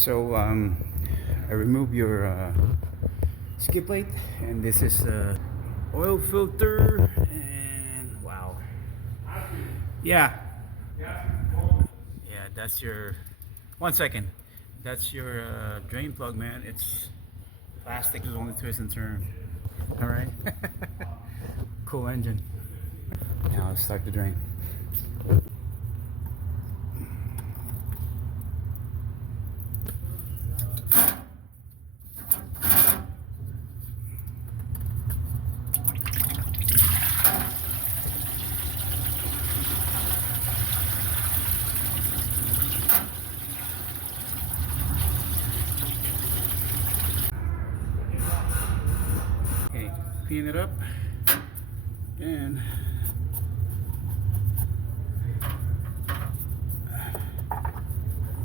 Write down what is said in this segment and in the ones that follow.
So I remove your skid plate, and this is oil filter, and wow, yeah, that's your 1 second. That's your drain plug, man. It's plastic, is only twist and turn. All right. Cool engine. Now let's start the drain. Okay, clean it up and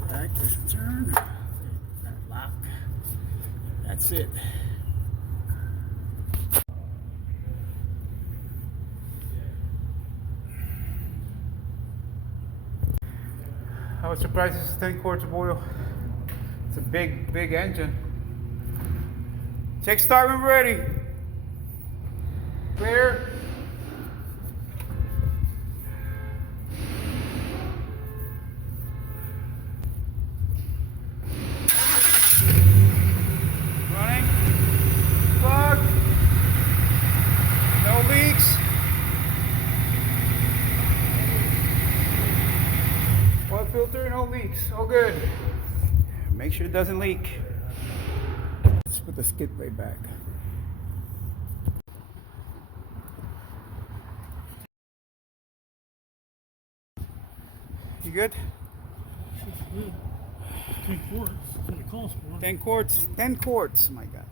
back, twist and turn. That lock. That's it. I was surprised it's 10 quarts of oil. It's a big engine. Check start when ready. Clear. Running. Plug. No leaks. Oil filter, no leaks. All good. Make sure it doesn't leak. Let's put the skid plate back. You good? 10 quarts. That's what it calls for. 10 quarts. 10 quarts. My God.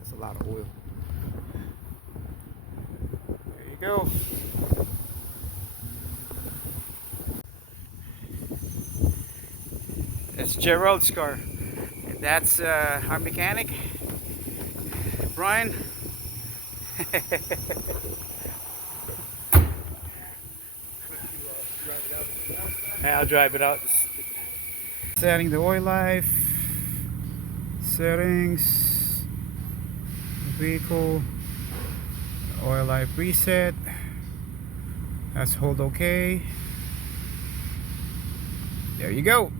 That's a lot of oil. There you go. That's Gerald's car. That's our mechanic, Brian. Yeah, I'll drive it out. Setting the oil life, settings, vehicle, oil life reset. Let's hold OK. There you go.